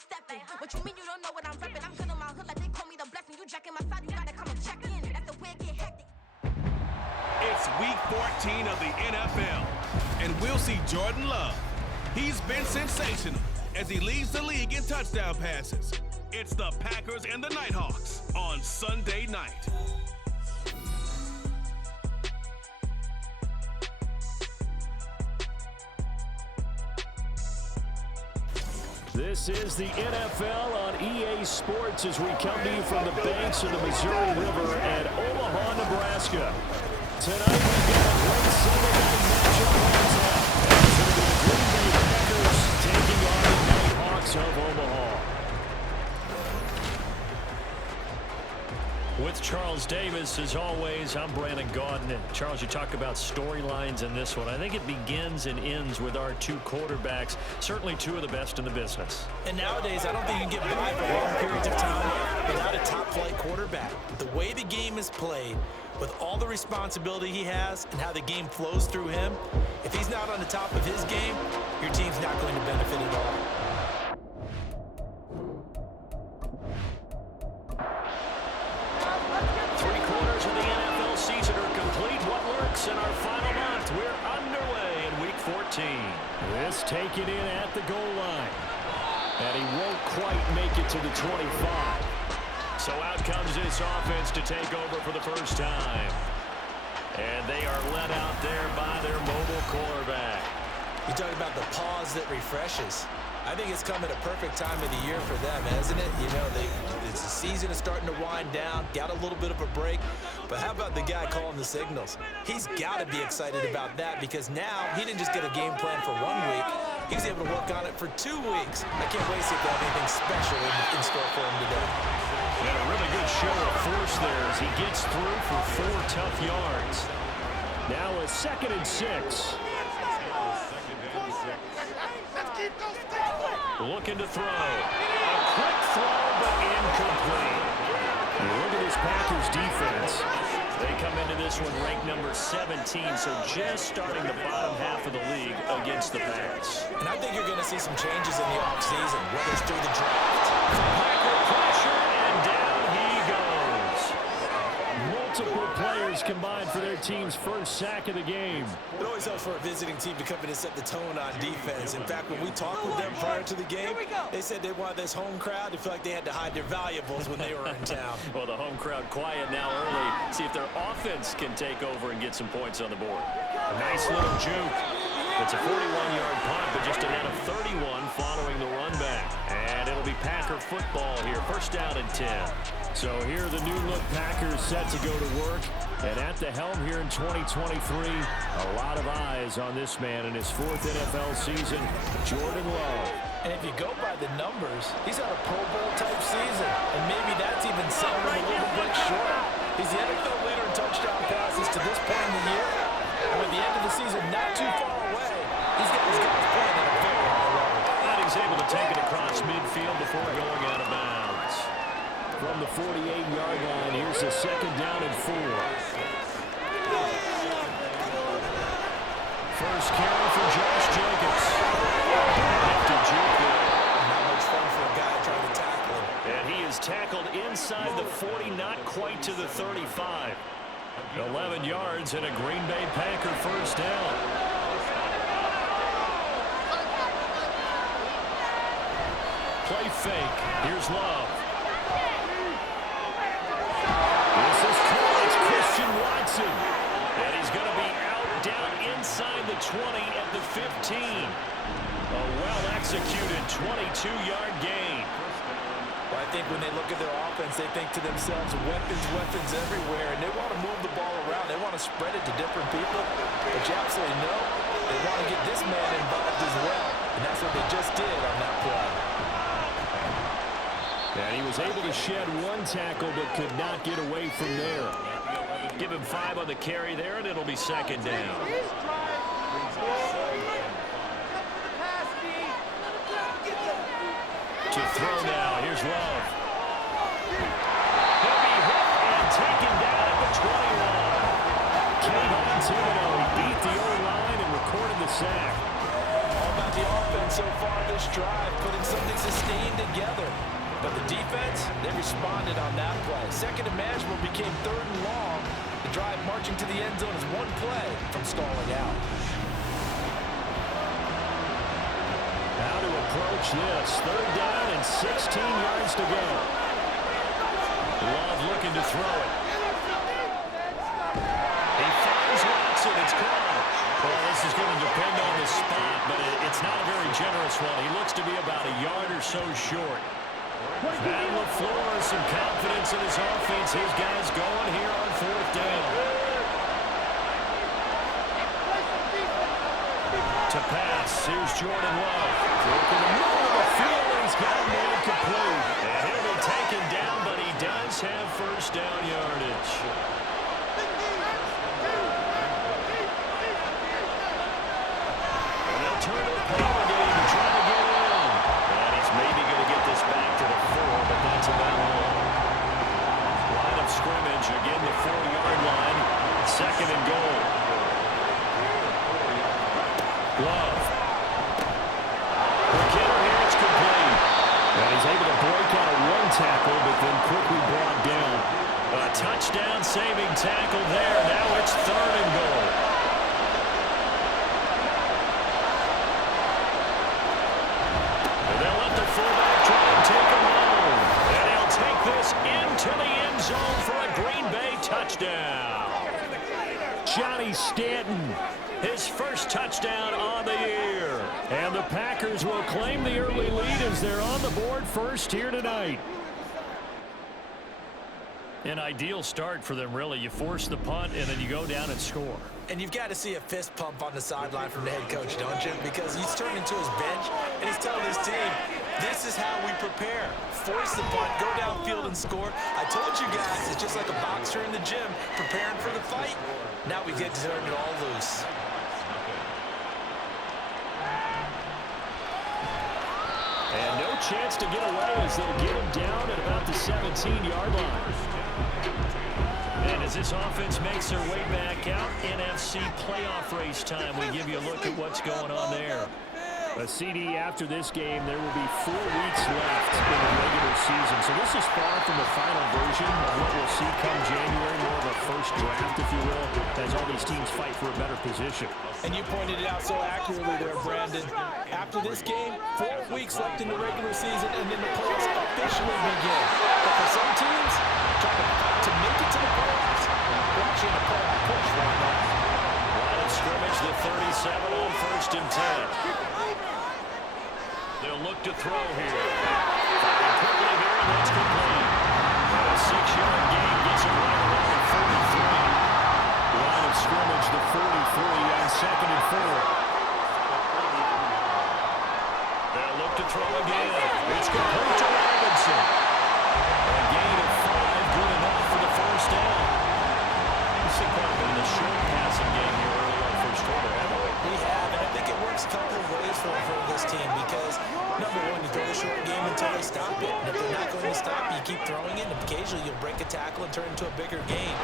stepping. What you mean you don't know what I'm repping? I'm good on my hood like they call me the blessing. You jacking my side, you gotta come and check in. That's the way it get hectic. It's week 14 of the NFL, and we'll see Jordan Love. He's been sensational as he leads the league in touchdown passes. It's the Packers and the Nighthawks on Sunday night. This is the NFL on EA Sports as we come to you from the banks of the Missouri River at Omaha, Nebraska. Tonight we've got a great Sunday night matchup on tap. It's going to be the Green Bay Packers taking on the Nighthawks of Omaha. With Charles Davis, as always, I'm Brandon Gaudin. And Charles, you talk about storylines in this one. I think it begins and ends with our two quarterbacks, certainly two of the best in the business. And nowadays, I don't think you can get by for long periods of time without a top-flight quarterback. The way the game is played, with all the responsibility he has and how the game flows through him, if he's not on the top of his game, your team's not going to benefit at all. In our final month, we're underway in Week 14. This taken in at the goal line. And he won't quite make it to the 25. So out comes this offense to take over for the first time. And they are led out there by their mobile quarterback. You talk about the pause that refreshes. I think it's come at a perfect time of the year for them, hasn't it? You know, the season is starting to wind down, got a little bit of a break. But how about the guy calling the signals? He's got to be excited about that because now he didn't just get a game plan for 1 week. He was able to work on it for 2 weeks. I can't wait to see if they have anything special in store for him today. And a really good show of force there as he gets through for 4 tough yards. Now a 2nd and 6. Looking to throw. A quick throw, but incomplete. Look at this Packers defense. They come into this one ranked number 17, so just starting the bottom half of the league against the Pats. And I think you're going to see some changes in the offseason, whether it's through the draft. Packer pressure, and down he goes. Multiple players combined for their team's first sack of the game. It always helps for a visiting team to come in and set the tone on defense. In fact, when we talked with them prior to the game, they said they wanted this home crowd to feel like they had to hide their valuables when they were in town. Well, the home crowd quiet now early. See if their offense can take over and get some points on the board. A nice little juke. It's a 41-yard punt, but just a net of 31 following the run back. And it'll be Packer football here. First down and 10. So here the new-look Packers set to go to work. And at the helm here in 2023, a lot of eyes on this man in his 4th NFL season, Jordan Love. And if you go by the numbers, he's had a Pro Bowl-type season. And maybe that's even selling him a little bit short. He's the NFL leader in touchdown passes to this point in the year. And with the end of the season not too far away, he's got his guys playing at a very high level. And he's able to take it across midfield before going out of bounds. From the 48-yard line, here's a 2nd down and 4. First carry for Josh Jacobs. Not much fun for a guy trying to tackle him. And he is tackled inside the 40, not quite to the 35. 11 yards and a Green Bay Packer first down. Play fake. Here's Love. This is Colts, Christian Watson. And he's going to be out down inside the 20 at the 15. A well-executed 22-yard gain. Well, I think when they look at their offense, they think to themselves, weapons everywhere, and they want to move the ball around. They want to spread it to different people. But you absolutely know they want to get this man involved as well. And that's what they just did on that play. And he was able to shed 1 tackle, but could not get away from there. Give him 5 on the carry there, and it'll be 2nd down. To throw now, here's Love. He'll be hit and taken down at the 21. Kayvon Thibodeau beat the O-line and recorded the sack. All about the offense so far this drive, putting something sustained together. They responded on that play. Second and manageable became third and long. The drive marching to the end zone is one play from stalling out. How to approach this. Third down and 16 yards to go. Love looking to throw it. He finds Watson. It's caught. Well, this is going to depend on the spot, but it's not a very generous one. He looks to be about a yard or so short. Matt LaFleur, some confidence in his offense. His guys going here on fourth down. To pass, here's Jordan Love. Broken in the middle of the field, he's got him incomplete. And he'll be taken down, but he does have first down yardage. And they'll turn the power game to try to get in. And he's maybe going to get this back to the 4, but that's about all. Line of scrimmage, again the 4-yard line. Second and goal. Love. The killer here, it's complete. And he's able to break out of one tackle, but then quickly brought down. A touchdown-saving tackle there. Now it's third and goal. And they'll let the fullback try and take him home. And he'll take this into the end zone for a Green Bay touchdown. Johnny Stanton. His first touchdown on the year. And the Packers will claim the early lead as they're on the board first here tonight. An ideal start for them, really. You force the punt, and then you go down and score. And you've got to see a fist pump on the sideline from the head coach, don't you? Because he's turned into his bench, and he's telling his team, this is how we prepare. Force the punt, go downfield and score. I told you guys, it's just like a boxer in the gym preparing for the fight. Now we get to turn it all loose. And no chance to get away as they'll get him down at about the 17-yard line. And as this offense makes their way back out, NFC playoff race time, we give you a look at what's going on there. A CD after this game, there will be 4 weeks left in the regular season. So this is far from the final version of what we'll see come January, more of a first draft, if you will, as all these teams fight for a better position. And you pointed it out so accurately there, Brandon. After this game, 4 weeks left in the regular season, and then the playoffs officially begin. But for some teams, trying to fight to make it to the playoffs, we're actually in a playoff push right now. Line of scrimmage, the 37 on first and 10. They'll look to throw here. Firing quickly here, and that's complete. A 6-yard gain gets him right around the 43. Line of scrimmage, the 43 on second and 4. They'll look to throw again. It's complete to Robinson. A gain of 5, good enough for the first down. We've seen quite a bit in the short passing game here early on first quarter, haven't we? We have, and I think it works a couple of ways for this team because, number one, you throw the short game until they stop it. And if they're not going to stop you, keep throwing it, and occasionally you'll break a tackle and turn it into a bigger game.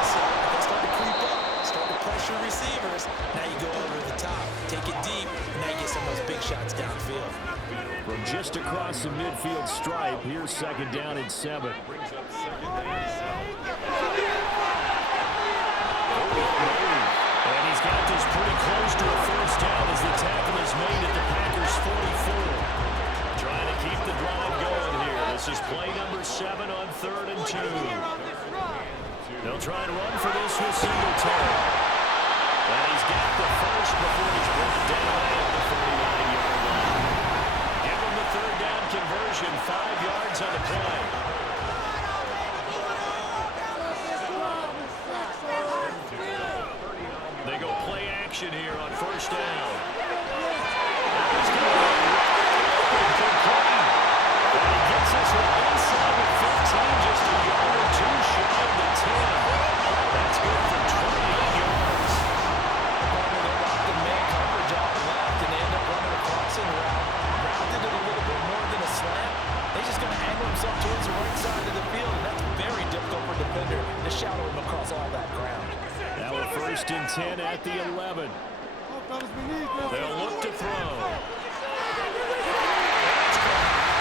Also, if they start to creep up, start to pressure receivers, now you go over the top, take it deep, and now you get some of those big shots downfield. From just across the midfield stripe, here's second down and 7. And he's got this pretty close to a first down as the tackle is made at the Packers' 44. Trying to keep the drive going here. This is play number 7 on third and 2. They'll try and run for this with Singletary. And he's got the first before he's brought down at the 49-yard line. Give him the third down conversion, 5 yards on the play. They go play action here on first down. He's got complete. And he gets this one inside the 15, just a yard or 2 shy of the 10. That's good for 28 yards. They locked the man coverage out left, and they end up running a crossing route. Rounded it a little bit more than a slant. They just got to angle himself towards the right side of the field, and that's very difficult for a defender to shadow him across all that ground. Now a first and 10 at the 11. They'll look to throw.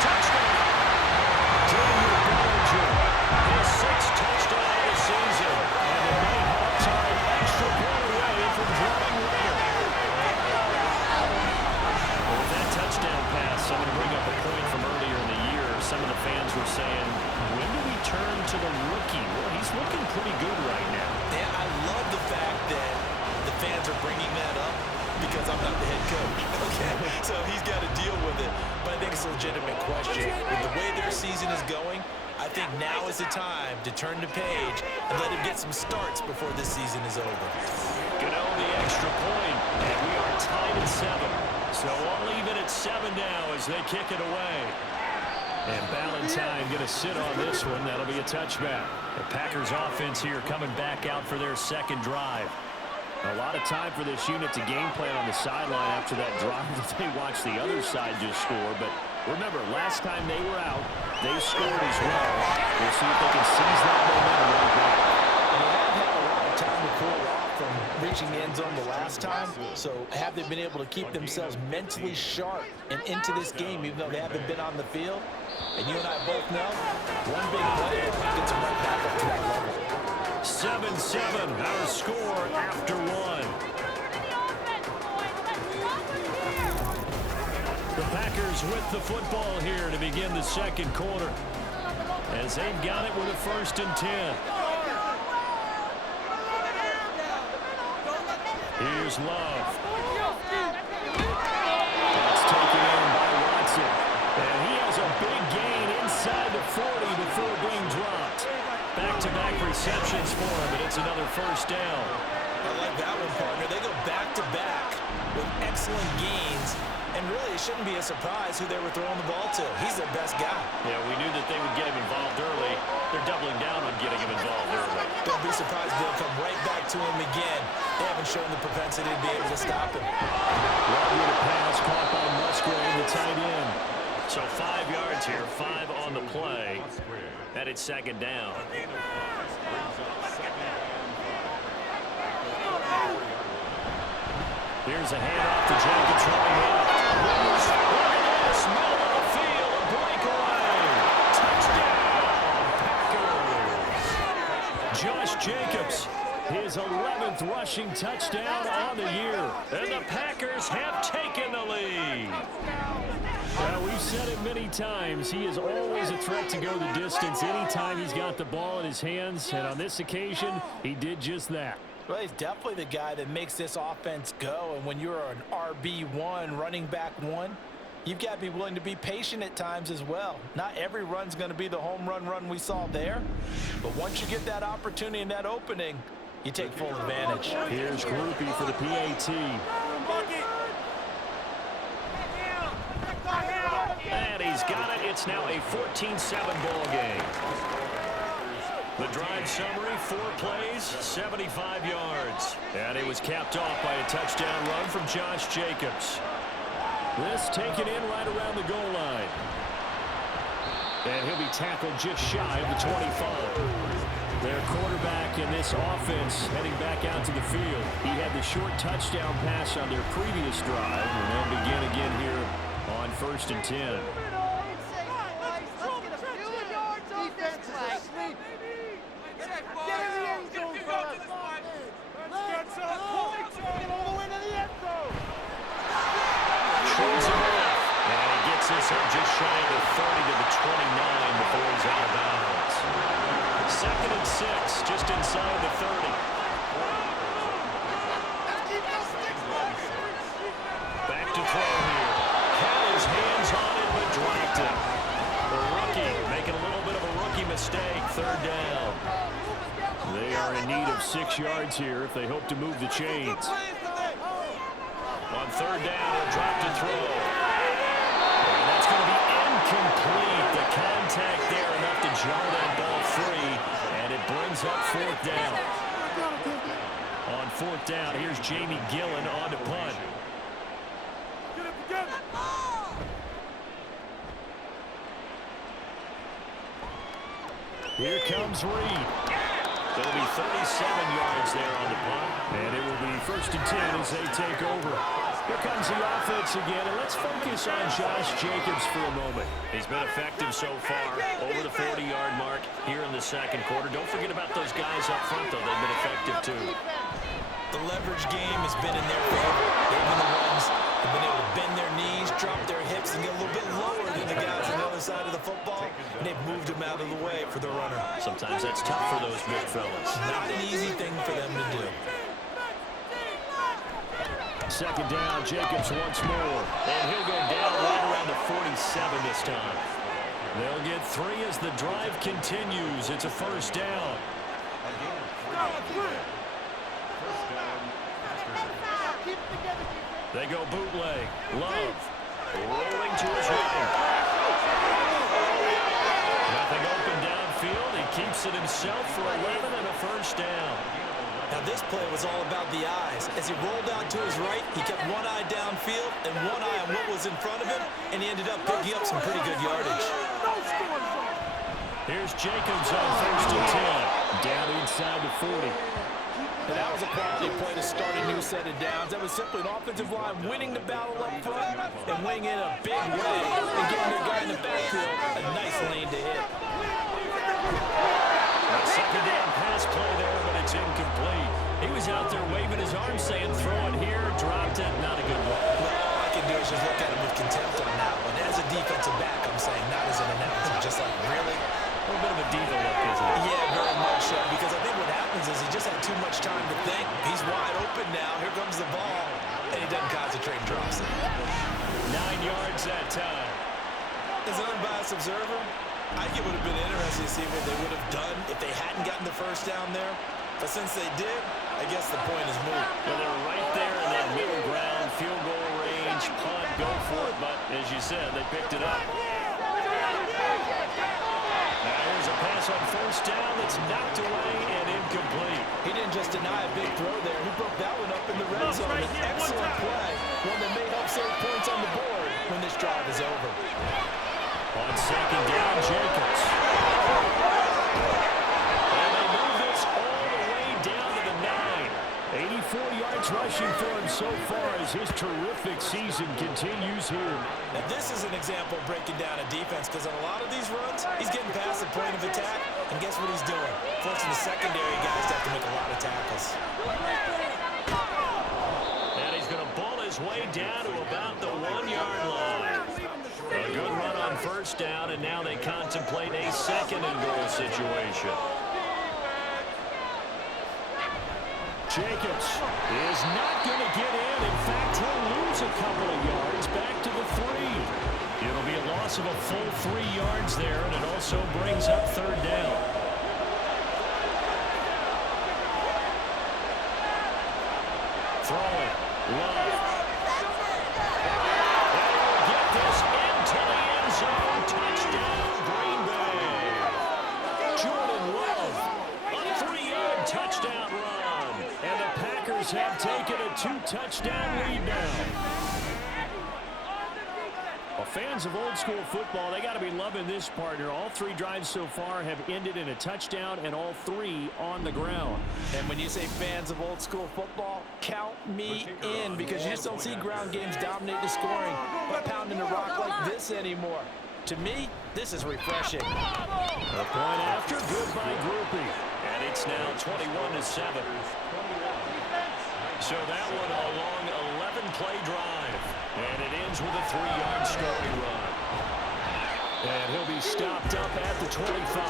Touchdown. Daniel some of the fans were saying, when do we turn to the rookie? Well, he's looking pretty good right now. Yeah, I love the fact that the fans are bringing that up because I'm not the head coach. Okay, so he's got to deal with it. But I think it's a legitimate question. With the way their season is going, I think now is the time to turn the page and let him get some starts before this season is over. Gano the extra point, and we are tied at 7. So we'll leave it at 7 now as they kick it away. And Ballantyne going to sit on this one. That'll be a touchback. The Packers offense here coming back out for their second drive. A lot of time for this unit to game plan on the sideline after that drive that they watched the other side just score. But remember, last time they were out, they scored as well. We'll see if they can seize that momentum right back. And they have had a lot of time to cool off from reaching the end zone the last time. So have they been able to keep themselves mentally sharp and into this game, even though they haven't been on the field? And you and I both know, one big play gets them right back up to that level. 7-7, our score after 1. The Packers with the football here to begin the second quarter, as they've got it with a 1st and 10. Here's Love. It's taken in by Watson. And he has a big gain inside the 40 before being dropped. Back-to-back receptions for him, but it's another 1st down. I like that one, partner. They go back-to-back with excellent gains. And really, it shouldn't be a surprise who they were throwing the ball to. He's their best guy. Yeah, we knew that they would get him involved early. They're doubling down on getting him involved early. Don't be surprised if they'll come right back to him again. They haven't shown the propensity to be able to stop him. Right with a pass caught by Musgrave, the tight end. So 5 yards here, 5 on the play. And it's 2nd down. Here's a handoff to Jenkins running left. Look at this, middle of the field, a breakaway. Touchdown, Packers. Josh Jacobs, his 11th rushing touchdown on the year. And the Packers have taken the lead. Well, we've said it many times. He is always a threat to go the distance anytime he's got the ball in his hands. And on this occasion, he did just that. Well, he's definitely the guy that makes this offense go. And when you're an RB1, running back 1, you've got to be willing to be patient at times as well. Not every run's going to be the home run we saw there. But once you get that opportunity and that opening, you take full advantage. Here's Groupie for the PAT. And he's got it. It's now a 14-7 ball game. The drive summary, 4 plays, 75 yards. And it was capped off by a touchdown run from Josh Jacobs. This taken in right around the goal line. And he'll be tackled just shy of the 25. Their quarterback in this offense heading back out to the field. He had the short touchdown pass on their previous drive. And they'll begin again here on 1st and 10. This up just shy of the 30 to the 29 before he's out of bounds. 2nd and 6, just inside the 30. Back to throw here. Had his hands on it, but dropped it. The rookie making a little bit of a rookie mistake. 3rd down. They are in need of 6 yards here if they hope to move the chains. On 3rd down, he'll drop to throw. It's going to be incomplete. The contact there enough to jar that ball free, and it brings up 4th down. On 4th down, here's Jamie Gillen on to punt. Here comes Reed. It'll be 37 yards there on the punt, and it will be 1st and 10 as they take over. Here comes the offense again, and let's focus on Josh Jacobs for a moment. He's been effective so far, over the 40-yard mark here in the second quarter. Don't forget about those guys up front, though. They've been effective, too. The leverage game has been in their favor. They've been the ones who've been able to bend their knees, drop their hips, and get a little bit lower than the guys on the other side of the football, and they've moved him out of the way for the runner. Sometimes that's tough for those big fellas. Not an easy thing for them to do. Second down, Jacobs once more. And he'll go down right around the 47 this time. They'll get 3 as the drive continues. It's a first down. They go bootleg. Love rolling to his right. Nothing open downfield. He keeps it himself for 11 and a first down. Now this play was all about the eyes. As he rolled out to his right, he kept one eye downfield and one eye on what was in front of him, and he ended up picking up some pretty good yardage. Here's Jacobs on first and 10. Down inside the 40. And that was a quality play to start a new set of downs. That was simply an offensive line winning the battle up front and winning in a big way and getting their guy in the backfield a nice lane to hit. Second down pass play there, but it's incomplete. He was out there waving his arm saying, throw it here, dropped it, not a good one. Well, all I can do is just look at him with contempt on that one. As a defensive back, I'm saying, not as an announcer. Just like, really? A little bit of a diva look, isn't it? Yeah, very much so. Because I think what happens is he just had too much time to think. He's wide open now. Here comes the ball. And he doesn't concentrate and drops it. 9 yards that time. As an unbiased observer, I think it would have been interesting to see what they would have done if they hadn't gotten the first down there. But since they did, I guess the point is moot. Well, they're right there in that middle ground, field goal range, punt, go for it. But as you said, they picked it up. Now here's a pass on first down that's knocked away and incomplete. He didn't just deny a big throw there. He broke that one up in the red zone. An excellent play. One that may help save points on the board when this drive is over. On second down, Jacobs. And they move this all the way down to the 9. 84 yards rushing for him so far as his terrific season continues here. Now this is an example of breaking down a defense because on a lot of these runs, he's getting past the point of attack, and guess what he's doing? Forcing the secondary guys to have to make a lot of tackles. And he's going to ball his way down to about the 1-yard line. A good run on first down, and now they contemplate a second and goal situation. Jacobs is not going to get in. In fact, he'll lose a couple of yards back to the 3. It'll be a loss of a full 3 yards there, and it also brings up third down. Throw it. Love. Get this into the end zone. Touchdown, Green Bay. Jordan Love, a 3-yard touchdown run. And the Packers have taken a 2-touchdown lead now. Well, fans of old school football, they got to be loving this, partner. All 3 drives so far have ended in a touchdown, and all 3 on the ground. And when you say fans of old school football, count me in, because you just don't see ground games dominate the scoring, but pounding the rock like this anymore. To me, this is refreshing. A point after, good by Groupie. And it's now 21-7. So that one a long 11-play drive. And it ends with a 3-yard scoring run. And he'll be stopped up at the 25.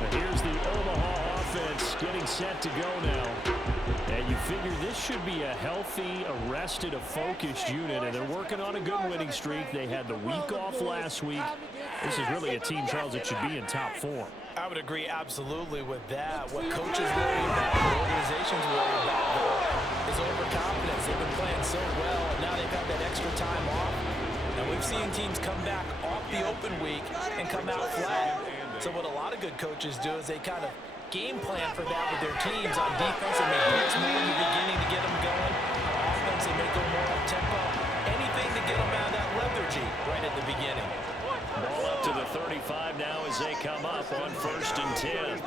And here's the Omaha offense getting set to go now. And you figure this should be a healthy, arrested, a focused unit. And they're working on a good winning streak. They had the week off last week. This is really a team, Charles, that should be in top form. I would agree absolutely with that. What coaches worry about, what organizations worry about, though, is overconfidence. They've been playing so well, and now they've got that extra time off. And we've seen teams come back off the open week and come out flat. So what a lot of good coaches do is they kind of game plan for that with their teams. On defense, they make blitz more in the beginning to get them going. On offense, they may go more up-tempo. Anything to get them out of that lethargy right at the beginning. Ball up to the 35 now as they come up on 1st and 10.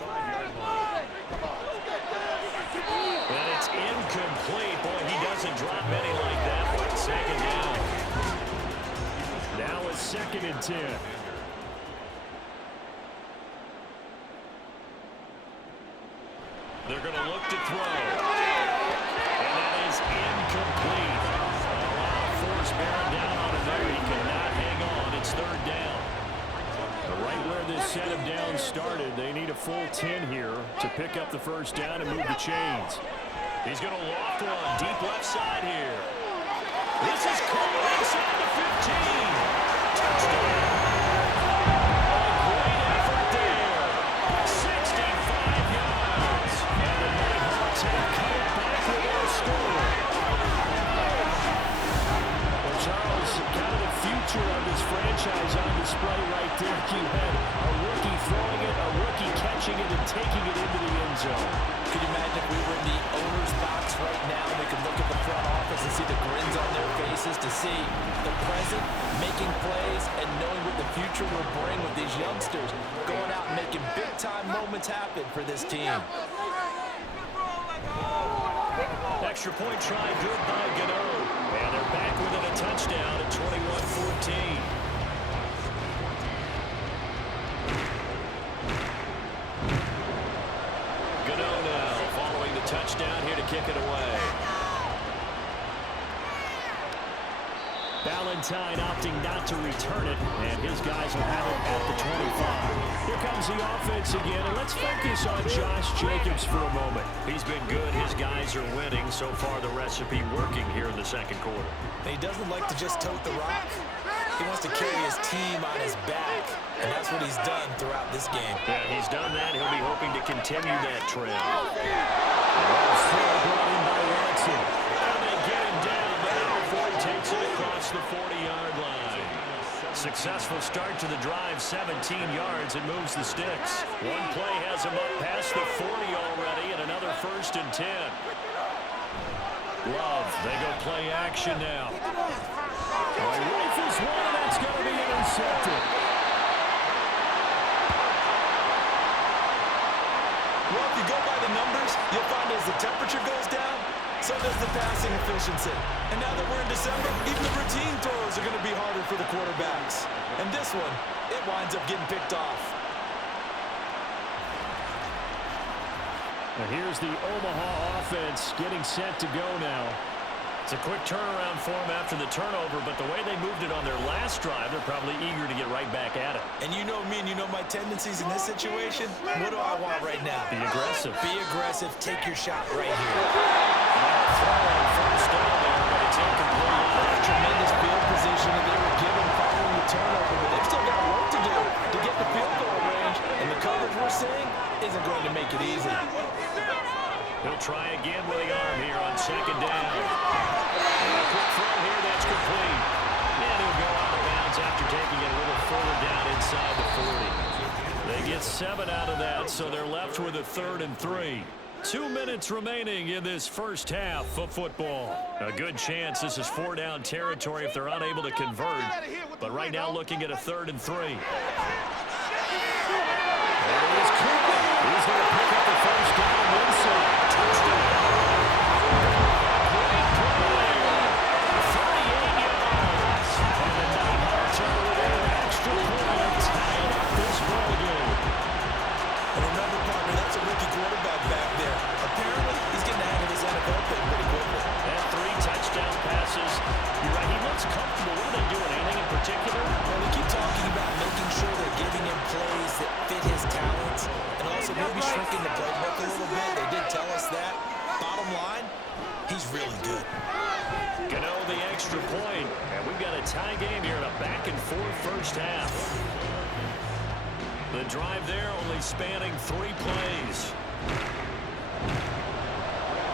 And it's incomplete. Boy, he doesn't drop many like that one. Second down. Now it's 2nd and 10. They're going to look to throw. And that is incomplete. A lot of force bearing down on him there. He cannot hang on. It's 3rd down. Right where this set of downs started, they need a full 10 here to pick up the first down and move the chains. He's going to loft one deep left side here. This is caught inside the 15. Touchdown. A great effort there. 65 yards. And the Nighthawks have come back with their score. Well, Charles, kind of the future of this franchise on display right there. You had a rookie throwing it, a rookie catching it, and taking it into the end zone. Could you imagine if we were in the owner's box right now, they could look at the front office and see the grins on their faces, to see the present making plays and knowing what the future will bring with these youngsters going out and making big-time moments happen for this team. Extra point try good by Gano. And they're back within a touchdown at 21-14. Gano now following the touchdown here to kick it away. Valentine opting not to return it, and his guys will have it at the 25. Here comes the offense again, and let's focus on Josh Jacobs for a moment. He's been good. His guys are winning. So far, the recipe working here in the second quarter. He doesn't like to just tote the rock. He wants to carry his team on his back, and that's what he's done throughout this game. Yeah, he's done that. He'll be hoping to continue that trend. Love's throw brought in by Watson. And they get him down. Now Ford takes it across the 40-yard line. Successful start to the drive, 17 yards, and moves the sticks. One play has him up past the 40 already, and another 1st and 10. Love, they go play action now. Rifles one, and that's going to be intercepted. Well, if you go by the numbers, you'll find as the temperature goes down, so does the passing efficiency. And now that we're in December, even the routine throws are going to be harder for the quarterbacks. And this one, it winds up getting picked off. Now here's the Omaha offense getting set to go now. It's a quick turnaround for them after the turnover, but the way they moved it on their last drive, they're probably eager to get right back at it. And you know me and you know my tendencies in this situation. What do I want right now? Be aggressive. Be aggressive. Take your shot right here. Throw on first down there, but it's incomplete. Tremendous field position that they were given following the turnover, but they've still got work to do to get the field goal range, and the coverage we're seeing isn't going to make it easy. He'll try again with the arm here on second down. And a quick throw here, that's complete. And he'll go out of bounds after taking it a little further down inside the 40. They get 7 out of that, so they're left with a 3rd and 3. 2 minutes remaining in this first half of football. A good chance this is 4-down territory if they're unable to convert. But right now looking at a 3rd and 3. There it is, Cooper. He's going to pick up the first down inside. Touchdown. Great play. 38 yards. And the Nighthawks are with an extra point, tying up this ball game. And remember, partner, that's a rookie quarterback back there. Apparently, he's getting the hang of his NFL thing pretty quickly. And 3 touchdown passes. You're right, he looks comfortable. What are they doing? Anything in particular? Well, they keep talking about making sure they're giving him plays that fit his talents and also maybe shrinking the playbook a little bit. They did tell us that. Bottom line, he's really good. Gano the extra point. And we've got a tie game here in a back-and-forth first half. The drive there only spanning 3 plays.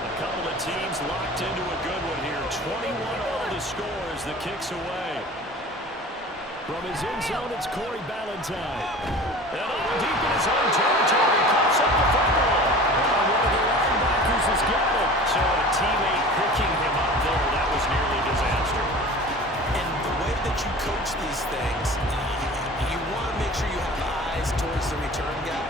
A couple of teams locked into a good one here. 21 all the score as the kick's away. From his end zone, it's Corey Ballantyne. And all deep in his own territory, cuts up the football. And one of the linebackers has got it. So a teammate picking him up there, that was nearly disaster. And the way that you coach these things, you want to make sure you have eyes towards the return guy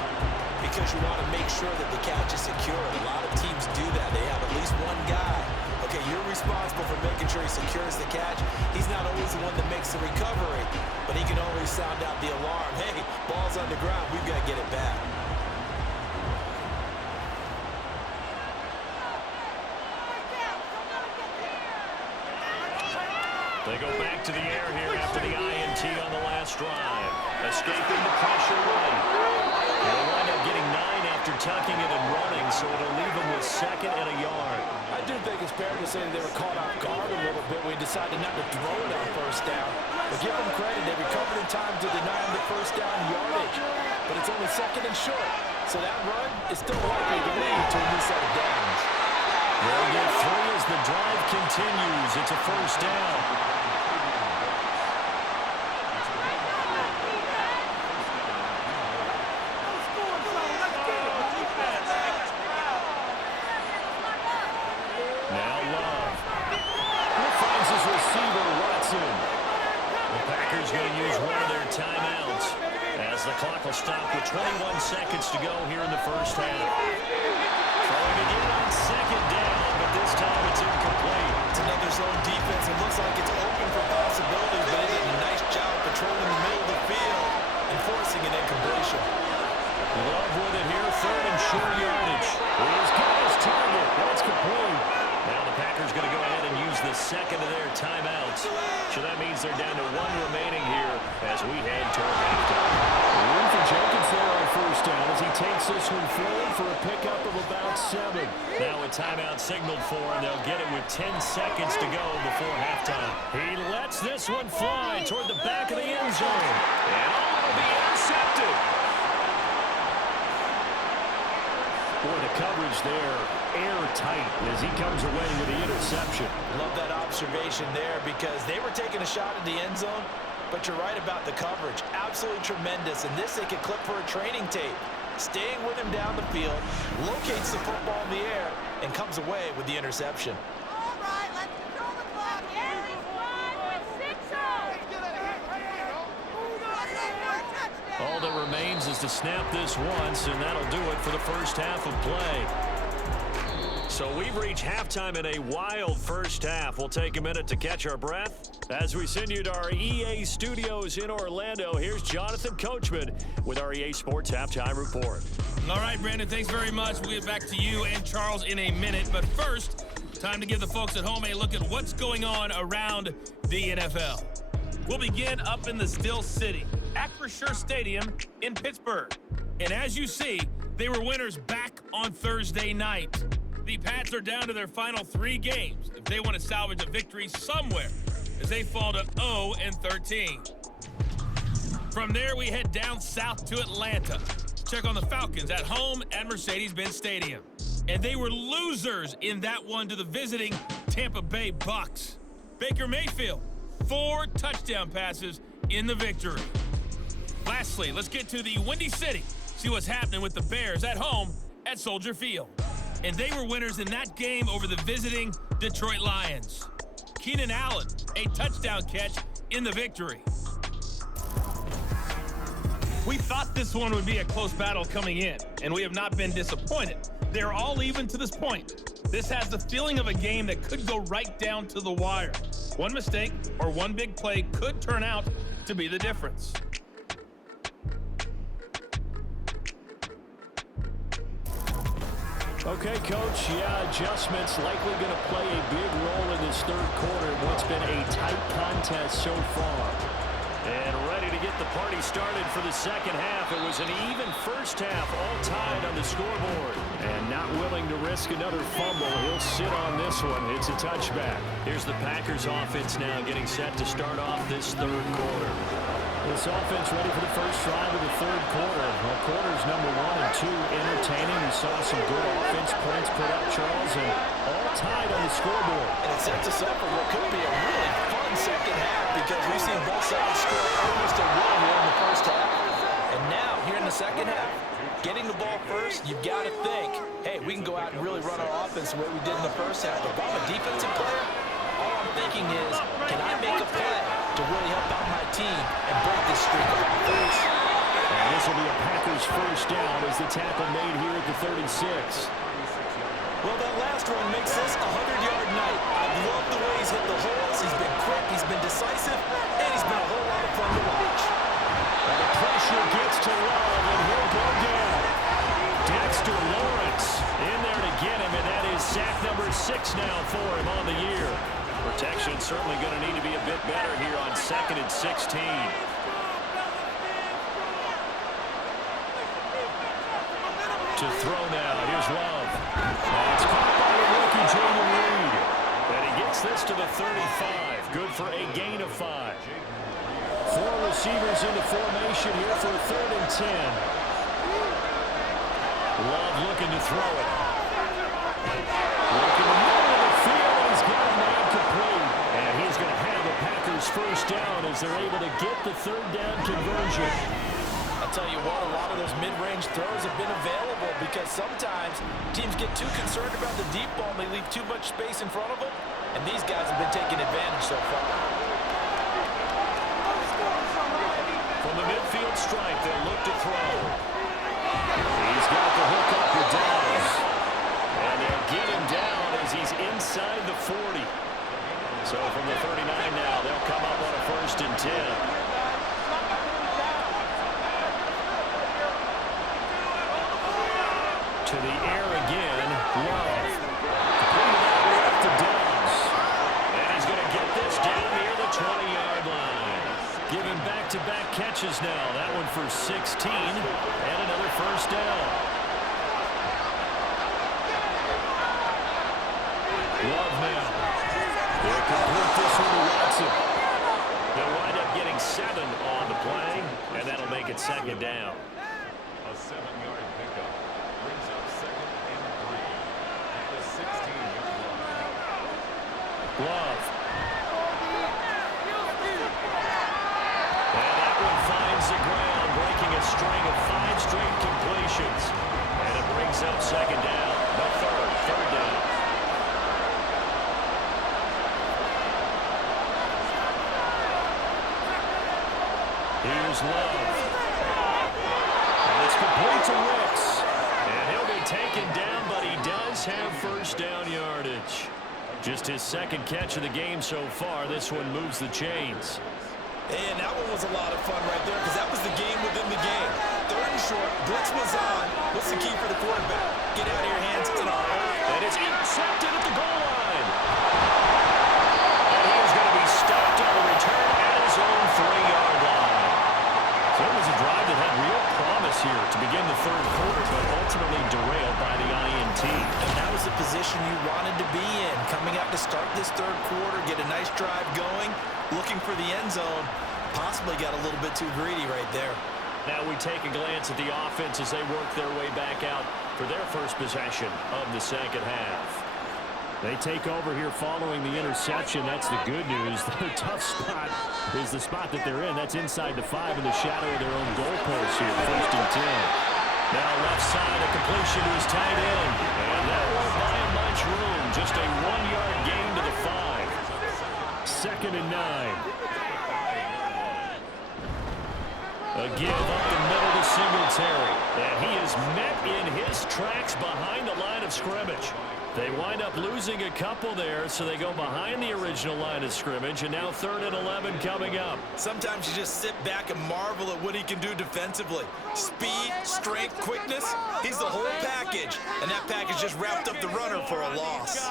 because you want to make sure that the catch is secure. And a lot of teams do that. They have at least one guy. Okay, you're responsible for making sure he secures the catch. He's not always the one that makes the recovery, but he can always sound out the alarm. Hey, ball's on the ground. We've got to get it back. They go back to the air here after the INT on the last drive. Escaping the pressure right. They'll wind up getting 9 after tucking it and running, so it'll leave them with 2nd and a yard. I do think it's fair to say that they were caught off guard a little bit when we decided not to throw it on 1st down. But give them credit, they recovered in time to deny them the 1st down yardage. But it's only 2nd and short, so that run is still likely to lead to a new set of downs. They'll get 3 as the drive continues. It's a 1st down. Going to use one of their timeouts as the clock will stop with 21 seconds to go here in the 1st half. Throwing again on 2nd down, but this time it's incomplete. It's another zone defense. It looks like it's open for possibilities, but they did a nice job patrolling the middle of the field and forcing an incompletion. Love with it here, 3rd and short yardage. He's got his target. That's complete. Now the Packers going to go ahead and use the 2nd of their timeouts. So that means they're down to 1 remaining here as we head toward halftime. Room for Jenkins there on 1st down as he takes this one forward for a pickup of about 7. Now a timeout signaled for, and they'll get it with 10 seconds to go before halftime. He lets this one fly toward the back of the end zone. And it'll be intercepted. Boy, the coverage there, airtight as he comes away with the interception. Love that observation there because they were taking a shot at the end zone, but you're right about the coverage. Absolutely tremendous, and this they could clip for a training tape. Staying with him down the field, locates the football in the air, and comes away with the interception. All right, let's control the clock. All that remains is to snap this once, and that'll do it for the 1st half of play. So we've reached halftime in a wild 1st half. We'll take a minute to catch our breath. As we send you to our EA studios in Orlando, here's Jonathan Coachman with our EA Sports Halftime Report. All right, Brandon, thanks very much. We'll get back to you and Charles in a minute. But first, time to give the folks at home a look at what's going on around the NFL. We'll begin up in the Still City, Acrisure Stadium in Pittsburgh. And as you see, they were winners back on Thursday night. The Pats are down to their final 3 games if they want to salvage a victory somewhere as they fall to 0-13. From there, we head down south to Atlanta to check on the Falcons at home at Mercedes-Benz Stadium. And they were losers in that one to the visiting Tampa Bay Bucks. Baker Mayfield, 4 touchdown passes in the victory. Lastly, let's get to the Windy City, see what's happening with the Bears at home at Soldier Field. And they were winners in that game over the visiting Detroit Lions. Keenan Allen, a touchdown catch in the victory. We thought this one would be a close battle coming in, and we have not been disappointed. They're all even to this point. This has the feeling of a game that could go right down to the wire. One mistake or one big play could turn out to be the difference. Okay, Coach, adjustments likely going to play a big role in this 3rd quarter in what's been a tight contest so far. And ready to get the party started for the 2nd half. It was an even 1st half, all tied on the scoreboard. And not willing to risk another fumble, he'll sit on this one. It's a touchback. Here's the Packers offense now getting set to start off this 3rd quarter. This offense ready for the first drive of the 3rd quarter. Well, quarters number 1 and 2 entertaining. We saw some good offense points put up, Charles, and all tied on the scoreboard. And it sets us up for what could be a really fun 2nd half because we've seen both sides score almost a run here in the 1st half. And now, here in the 2nd half, getting the ball first, you've got to think, hey, we can go out and really run our offense the way we did in the 1st half. But if I'm a defensive player, all I'm thinking is, can I make a play to really help out my team and break this streak of offense? And this will be a Packers 1st down as the tackle made here at the 36. Well, that last run makes this a 100-yard night. I've loved the way he's hit the holes. He's been quick, he's been decisive, and he's been a whole lot of fun to watch. And the pressure gets to Love, and he'll go down. Dexter Lawrence in there to get him, and that is sack number 6 now for him on the year. Protection certainly going to need to be a bit better here on 2nd and 16. To throw now. Here's Love. It's caught by the rookie, Jayden Reed. And he gets this to the 35. Good for a gain of 5. 4 receivers into formation here for a 3rd and 10. Love looking to throw it. Looking in the middle of the field, and he's got a man complete. And he's going to have the Packers first down as they're able to get the 3rd down conversion. I'll tell you what, a lot of those mid-range throws have been available because sometimes teams get too concerned about the deep ball and they leave too much space in front of them, and these guys have been taking advantage so far. From the midfield stripe, they'll look to throw. He's got the hook up for Downs. And they'll get him down as he's inside the 40. So from the 39 now, they'll come up on a 1st and 10. To the air again, Love. Completed out left to Downs. And he's going to get this down near the 20-yard line. Giving back-to-back catches now. That one for 16 and another 1st down. Love now. They'll complete this one to Watson. They'll wind up getting 7 on the play, and that'll make it 2nd down. A 7-yard pickup brings up 2nd and 3 at the 16-yard line. Love. And that one finds the ground, breaking a string of 5 straight completions. And it brings up 2nd down. No, 3rd down. Here's Love. And it's complete to Wicks. And he'll be taken down, but he does have 1st down yardage. Just his 2nd catch of the game so far. This one moves the chains. And that one was a lot of fun right there because that was the game within the game. 3rd and short, blitz was on. What's the key for the quarterback? Get out of your hands in a hurry. And it's intercepted at the goal line. And he is going to be stopped on the return at his own 3-yard line. So it was a drive that had real promise here to begin the 3rd quarter, but ultimately derailed by the INT. And that was the position you wanted to be in. Coming out to start this 3rd quarter, get a nice drive going, looking for the end zone. Possibly got a little bit too greedy right there. Now we take a glance at the offense as they work their way back out for their first possession of the 2nd half. They take over here following the interception. That's the good news. Their tough spot is the spot that they're in. That's inside the 5 in the shadow of their own goalpost here, 1st and 10. Now left side, a completion to his tight end. And that won't buy him much room. Just a 1-yard gain to the 5. 2nd and 9. A give up the middle to Singletary. And he is met in his tracks behind the line of scrimmage. They wind up losing a couple there, so they go behind the original line of scrimmage, and now 3rd and 11 coming up. Sometimes you just sit back and marvel at what he can do defensively. Speed, strength, quickness, he's the whole package. And that package just wrapped up the runner for a loss.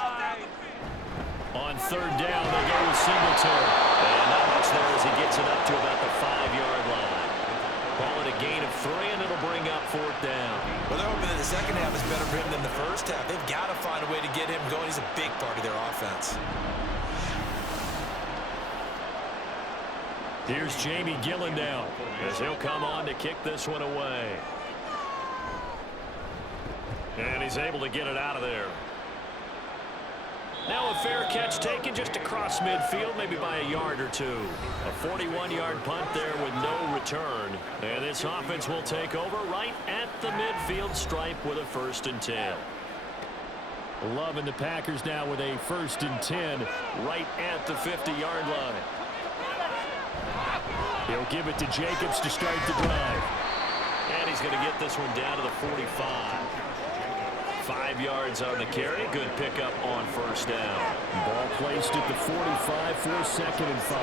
On 3rd down, they go with Singletary. And not much there as he gets it up to about the 5-yard line. Call it a gain of 3, and it'll bring up 4th down. Well, they're hoping that the 2nd half is better for him than the 1st half. They've got to find a way to get him going. He's a big part of their offense. Here's Jamie Gillen now as he'll come on to kick this one away. And he's able to get it out of there. Now a fair catch taken just across midfield, maybe by a yard or 2. A 41-yard punt there with no return. And this offense will take over right at the midfield stripe with a 1st and 10. Love and the Packers now with a 1st and 10 right at the 50-yard line. He'll give it to Jacobs to start the drive. And he's going to get this one down to the 45. 5 yards on the carry. Good pickup on 1st down. Ball placed at the 45 for 2nd and 5.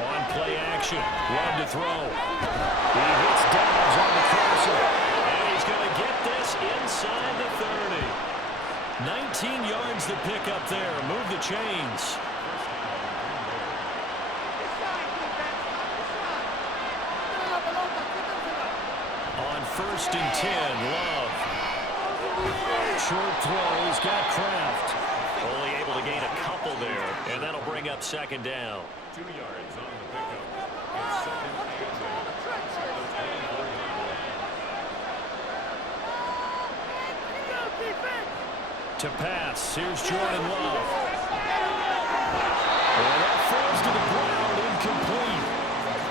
On play action. Love to throw. He hits Downs on the crosser. And he's going to get this inside the 30. 19 yards to pick up there. Move the chains. On first and 10. Love. Short throw. He's got Kraft. Only able to gain a couple there, and that'll bring up second down. 2 yards on the pickup. It's second and 8. To pass, here's Jordan Love. And that falls to the ground, incomplete.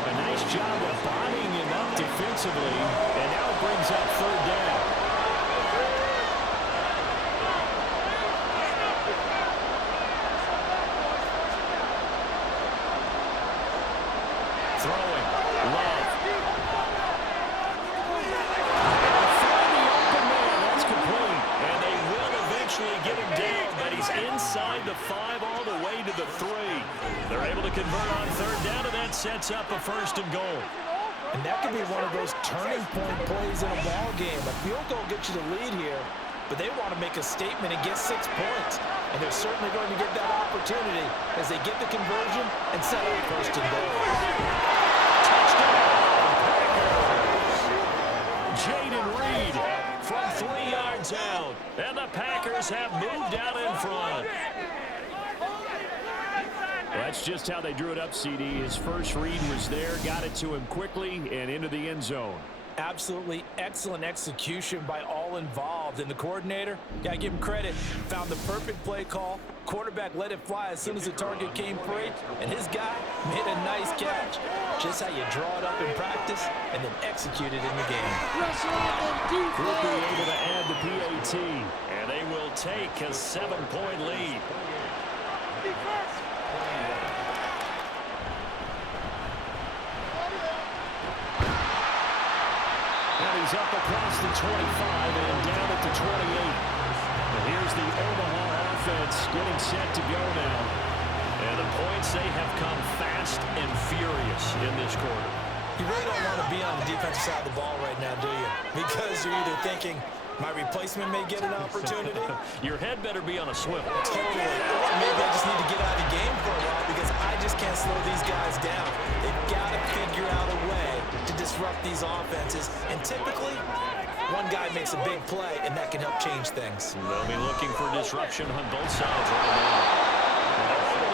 A nice job of bodying him up defensively, and now it brings up third down. Throwing, Love. Find the open man, that's complete. And they will eventually get him down, but he's inside the 5 all the way to the 3. They're able to convert on third down, and that sets up a first and goal. And that could be one of those turning point plays in a ball game. A field goal gets you the lead here, but they want to make a statement and get 6 points. And they're certainly going to get that opportunity as they get the conversion and set up first and goal. Jaden Reed from 3 yards out. And the Packers have moved out in front. Well, that's just how they drew it up, CD. His first read was there, got it to him quickly, and into the end zone. Absolutely excellent execution by all involved. And the coordinator, got to give him credit, found the perfect play call. Quarterback let it fly as soon as the target came free. And his guy made a nice catch. Just how you draw it up in practice and then execute it in the game. Will be able to add the PAT. And they will take a 7-point lead. He's up across the 25 and down at the 28. And here's the Omaha offense getting set to go now. And the points, they have come fast and furious in this quarter. You really don't want to be on the defensive side of the ball right now, do you? Because you're either thinking, my replacement may get an opportunity. Your head better be on a swivel. Totally. Or maybe I just need to get out of the game for a while because I just can't slow these guys down. They've got to figure out a way to disrupt these offenses. And typically, one guy makes a big play, and that can help change things. They'll be looking for disruption on both sides right now.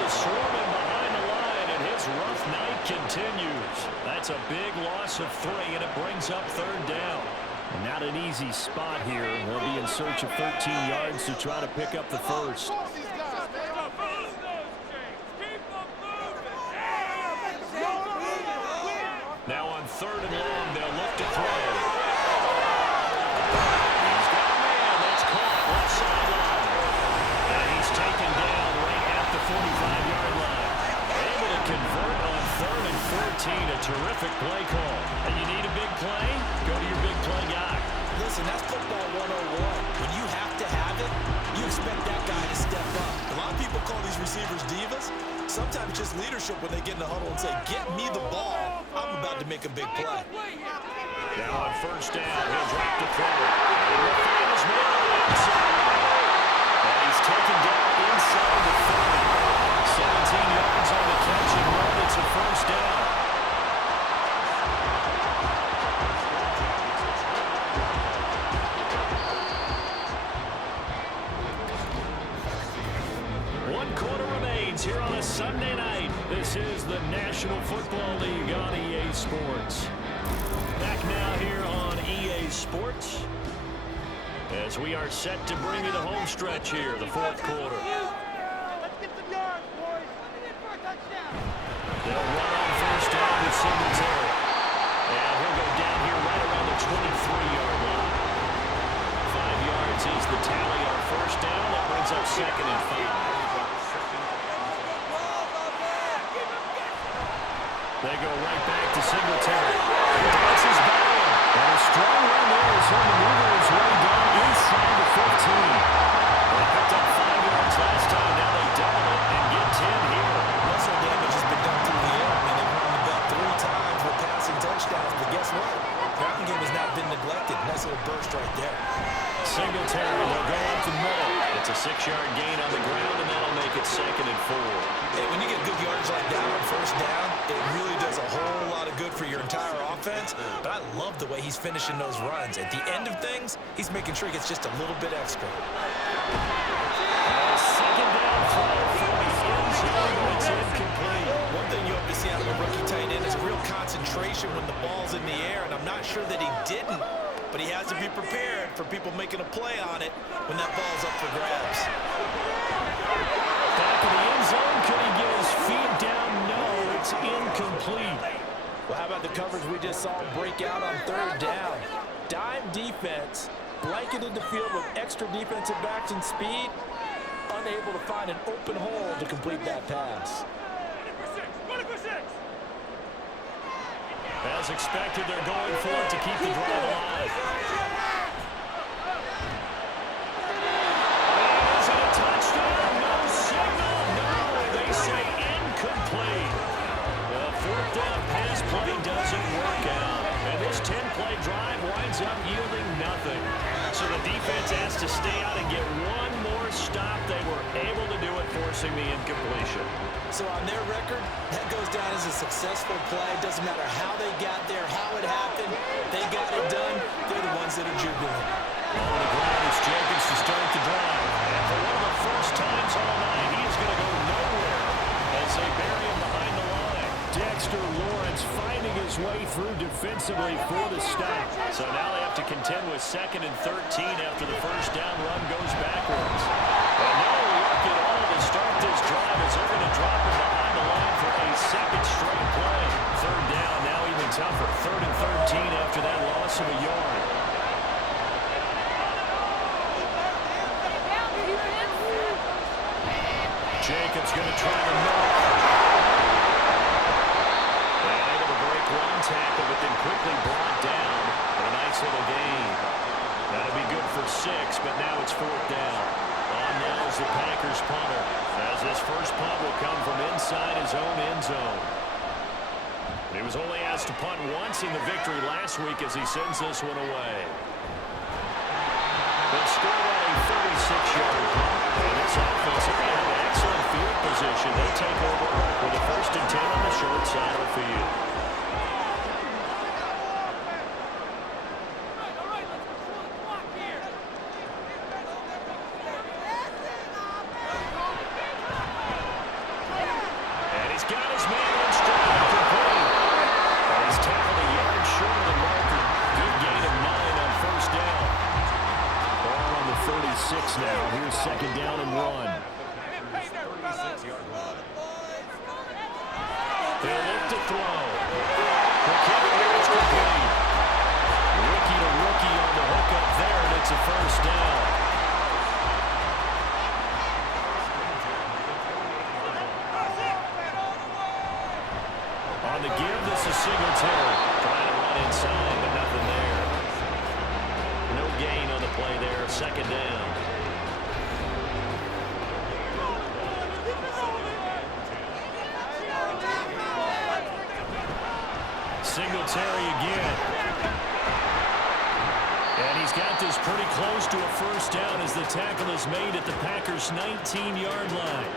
They're swarming behind the line, and his rough night continues. That's a big loss of 3, and it brings up third down. Not an easy spot here. They'll be in search of 13 yards to try to pick up the first. Now on third and long, they'll look to throw. He's got a man. That's caught left sideline. And he's taken down right at the 45-yard line. Able to convert on third and 14. A terrific play call. And you need a big play? Go to your big play guy. Listen, that's football 101. When you have to have it, you expect that guy to step up. A lot of people call these receivers divas. Sometimes it's just leadership when they get in the huddle and say, get me the ball. I'm about to make a big play. Now on first down, he'll drop to throw. And the field is made inside. And he's taken down inside the 30. 17 yards on the catch and run. It's a first down. Here on a Sunday night. This is the National Football League on EA Sports. Back now here on EA Sports as we are set to bring you the home stretch here, the fourth quarter. Let's get some yards, boys. They'll run on first down with Singletary. And he'll go down here right around the 23-yard line. 5 yards is the tally on first down. That brings up second and 5. They go right back to Singletary. Bounces by him. And a strong run there as he'll maneuver his way down inside the 15. They picked up 5 yards last time. Now they double it and get 10 here. Muscle damage has been done through the air. I mean, they've run the ball 3 times with passing touchdowns. But guess what? Ground game has not been neglected. Now nice little burst right there. Singletary, they'll go up the middle. It's a 6-yard gain on the ground, and that'll make it 2nd and 4. Hey, when you get good yardage like that on first down, it really does a whole lot of good for your entire offense. But I love the way he's finishing those runs. At the end of things, he's making sure he gets just a little bit extra. Second down throw from the end zone. It's incomplete. One thing you hope to see out of a rookie tight end is a real concentration when the ball's in the air, and I'm not sure that he didn't, but he has to be prepared for people making a play on it when that ball's up for grabs. Back in the end zone, could he get his feet down? No, it's incomplete. Well, how about the coverage we just saw break out on 3rd down? Dime defense, blanketed the field with extra defensive backs and speed, unable to find an open hole to complete that pass. As expected, they're going for it to keep the drive alive. Is it a touchdown? No signal. No, they say incomplete. The 4th down pass play doesn't work out. And this 10-play drive winds up yielding nothing. So the defense has to stay out and get one more stop. They were able to do it, forcing the incompletion. So on their record, that goes down as a successful play. Doesn't matter how they got there, how it happened. They got it done. They're the ones that are jubilant. On the ground is Jenkins to start the drive. And for one of the first times all night, he is going to go nowhere as they bury him behind the line. Dexter Lawrence finding his way through defensively for the stop. So now they have to contend with 2nd and 13 after the first down run goes backwards. And no look at all to start this drive as they're going to drop him behind the line for a 2nd straight play. 3rd down, now even tougher. 3rd and 13 after that loss of a yard. Jacobs going to try to milk. And able to break one tackle, but then quickly brought down. And a nice little gain. That'll be good for 6, but now it's 4th down. On now is the Packers punter, as this first punt will come from inside his own end zone. He was only asked to punt once in the victory last week as he sends this one away. They've scored on a 36-yard punt. And this offense is going to have excellent field position. They take over with a 1st and 10 on the short side of the field. And he's got his man on stride, complete. And he's tackled a yard short of the marker. Good gain of 9 on 1st down. Ball on the 36 now. Here's 2nd down and 1. They'll look to throw. It's complete. Rookie to rookie on the hook up there, and it's a 1st down. On the give, this is Singletary. Trying to run inside, but nothing there. No gain on the play there. 2nd down. Singletary again. And he's got this pretty close to a 1st down as the tackle is made at the Packers' 19-yard line.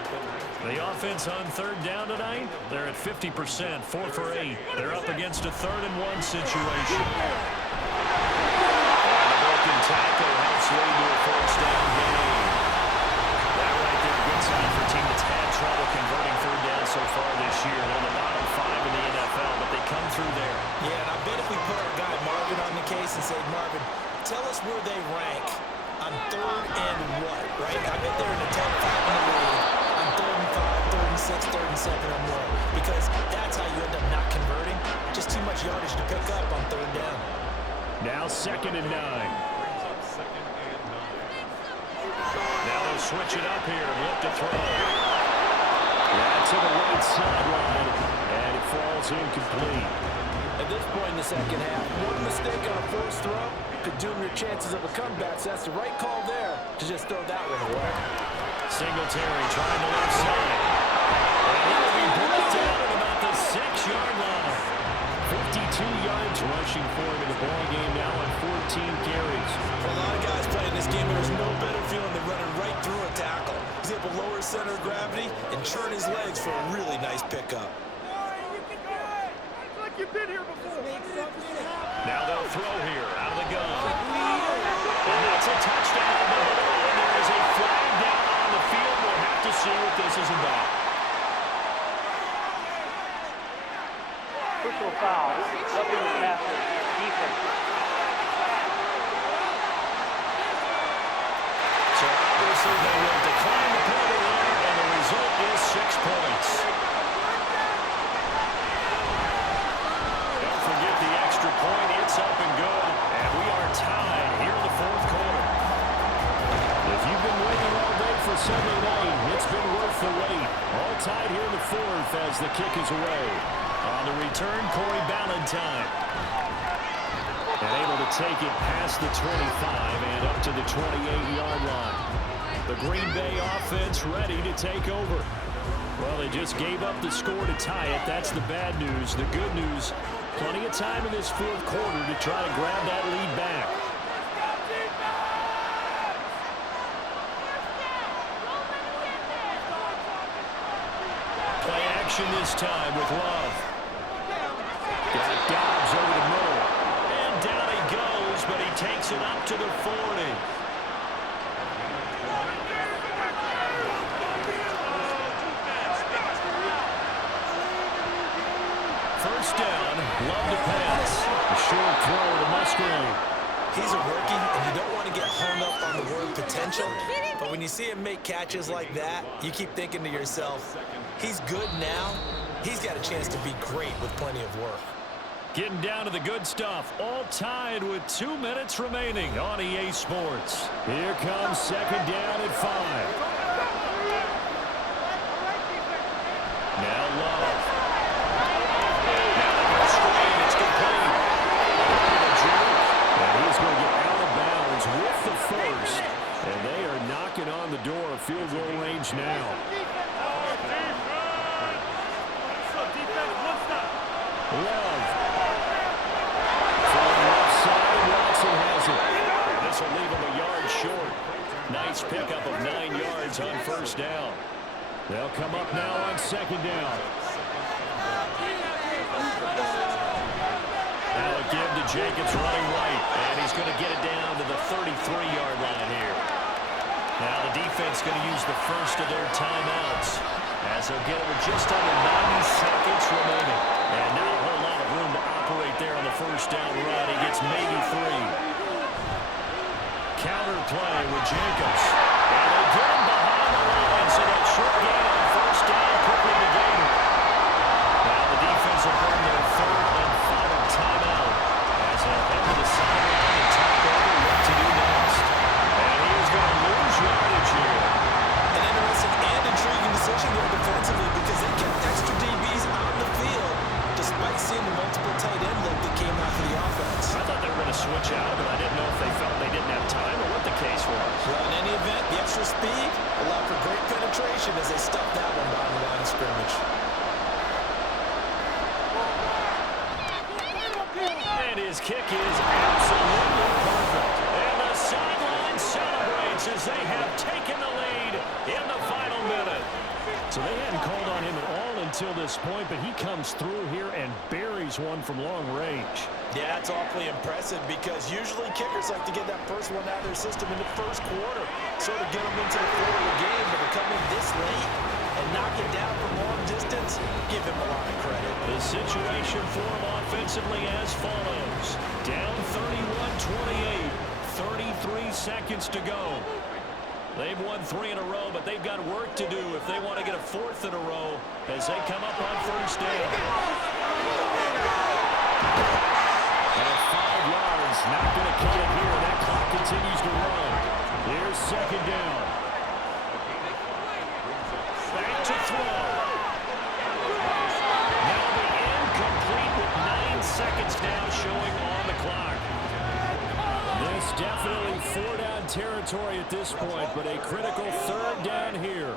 The offense on 3rd down tonight, they're at 50%, 4 for 8. They're up against a 3rd and 1 situation. And a broken tackle helps lead to a 1st down gain. That right there, good sign for a team that's had trouble converting 3rd down so far this year. They're the bottom 5 in the NFL, but they come through there. Yeah, and I bet if we put our guy Marvin on the case and say, Marvin, tell us where they rank on 3rd and what, right? I bet they're in the top 5 in the league on 3rd and 5, 3rd and 6, 3rd and 7 or more, because that's how you end up not converting. Just too much yardage to pick up on 3rd down. Now 2nd and 9. Now they'll switch it up here and look to throw. Yeah, to the right sideline, and it falls incomplete. At this point in the 2nd half, one mistake on a first throw could doom your chances of a comeback. So that's the right call there to just throw that one away. Singletary trying the left side. And he will be brought down at about the 6-yard line. 52 yards rushing for him in the ball game now on 14 carries. For a lot of guys playing this game, there's no better feeling than running right through a tackle. He's able to lower his center of gravity and churn his legs for a really nice pickup. Like you've been here before. Now they'll throw here out of the gun. And that's a touchdown. But there is a flag down on the field. We'll have to see what this is about. Personal foul. Nothing to pass defense. So obviously they will decline the penalty line, and the result is 6 points. Don't forget the extra point. It's up and good, and we are tied here in the fourth quarter. If you've been waiting all day for Sunday night, it's been worth the wait. All tied here in the fourth as the kick is away. On the return, Corey Ballantyne. And able to take it past the 25 and up to the 28-yard line. The Green Bay offense ready to take over. Well, they just gave up the score to tie it. That's the bad news. The good news, plenty of time in this fourth quarter to try to grab that lead back. Play action this time with Love. Got Dobbs over the middle. And down he goes, but he takes it up to the 40. First down, Love to pass. A short throw to Musgrave. He's a rookie, and you don't want to get hung up on the word potential. But when you see him make catches like that, you keep thinking to yourself, he's good now. He's got a chance to be great with plenty of work. Getting down to the good stuff. All tied with 2 minutes remaining on EA Sports. Here comes second down at 5. Now Love. Now they go straight. It's complete. And he's going to get out of bounds with the first. And they are knocking on the door of field goal range now. Love. From left side, Watson has it. And this will leave him a yard short. Nice pickup of 9 yards on first down. They'll come up now on second down. Now a give to Jacobs running right. And he's going to get it down to the 33-yard line here. Now the defense going to use the first of their timeouts, as they'll get it with just under 90 seconds remaining. And not a whole lot of room to operate there on the first down run. He gets maybe 3. Counter play with Jacobs. And they get him behind the line, so that short gain on first down quickly negated. Now the defense will burn their third and final timeout as they'll head to the sideline and talk over what to do next. And he is going to lose yardage here. An interesting and intriguing decision there defensively, because they kept extra DBs on the field despite seeing the multiple tight end look that came out for the offense. I thought they were going to switch out, but I didn't know if they felt they didn't have time or what the case was. Well, in any event, the extra speed allowed for great penetration as they stuffed that one behind the line of scrimmage. And his kick is absolutely perfect. And the sideline celebrates as they have taken the lead in the final minute. So they hadn't called on him at all until this point, but he comes through here and buries one from long range. Yeah, it's awfully impressive, because usually kickers like to get that first one out of their system in the first quarter, sort of get them into the flow of the game, but to come in this late and knock it down from long distance, give him a lot of credit. The situation for him offensively as follows. Down 31-28, 33 seconds to go. They've won 3 in a row, but they've got work to do if they want to get a 4th in a row as they come up on first down. And 5 yards, not going to cut it here. That clock continues to run. Here's second down. Back to throw. Now the incomplete with 9 seconds now showing on the clock. This definitely 4-down territory at this point, but a critical 3rd down here.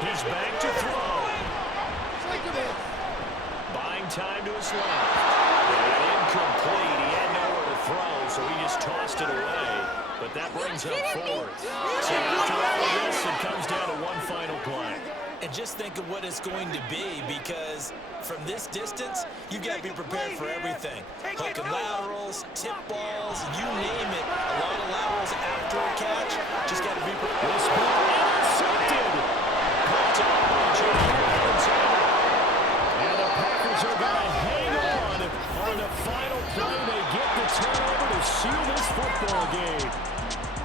He's back to throw. Buying time to his left. And incomplete. He had nowhere to throw, so he just tossed it away. But that brings up fourth. So after all of this, it comes down to one final play. And just think of what it's going to be, because from this distance, you've got to be prepared for everything. Hook and laterals, tip balls, you name it. A lot of laterals after a catch. Just got to be prepared. This ball intercepted. Picked up by Jimmy Alexander. And the Packers are going to hang on the final play. They get the turnover to seal this football game.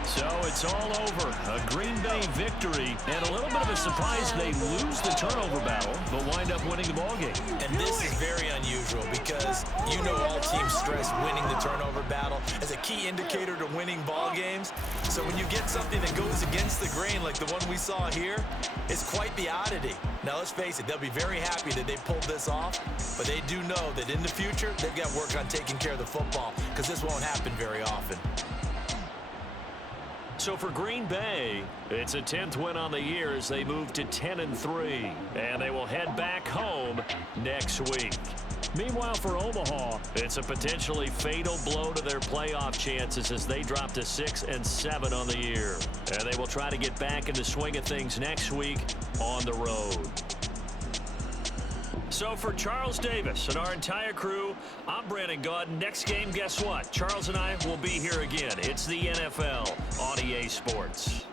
So it's all over. A Green Bay victory, and a little bit of a surprise they lose the turnover battle, but wind up winning the ball game. And this is very unusual because you know all teams stress winning the turnover battle as a key indicator to winning ball games. So when you get something that goes against the grain like the one we saw here, it's quite the oddity. Now let's face it, they'll be very happy that they pulled this off, but they do know that in the future, they've got work on taking care of the football because this won't happen very often. So for Green Bay, it's a 10th win on the year as they move to 10-3, and they will head back home next week. Meanwhile, for Omaha, it's a potentially fatal blow to their playoff chances as they drop to 6-7 on the year. And they will try to get back in the swing of things next week on the road. So for Charles Davis and our entire crew, I'm Brandon Gaudin. Next game, guess what? Charles and I will be here again. It's the NFL on EA Sports.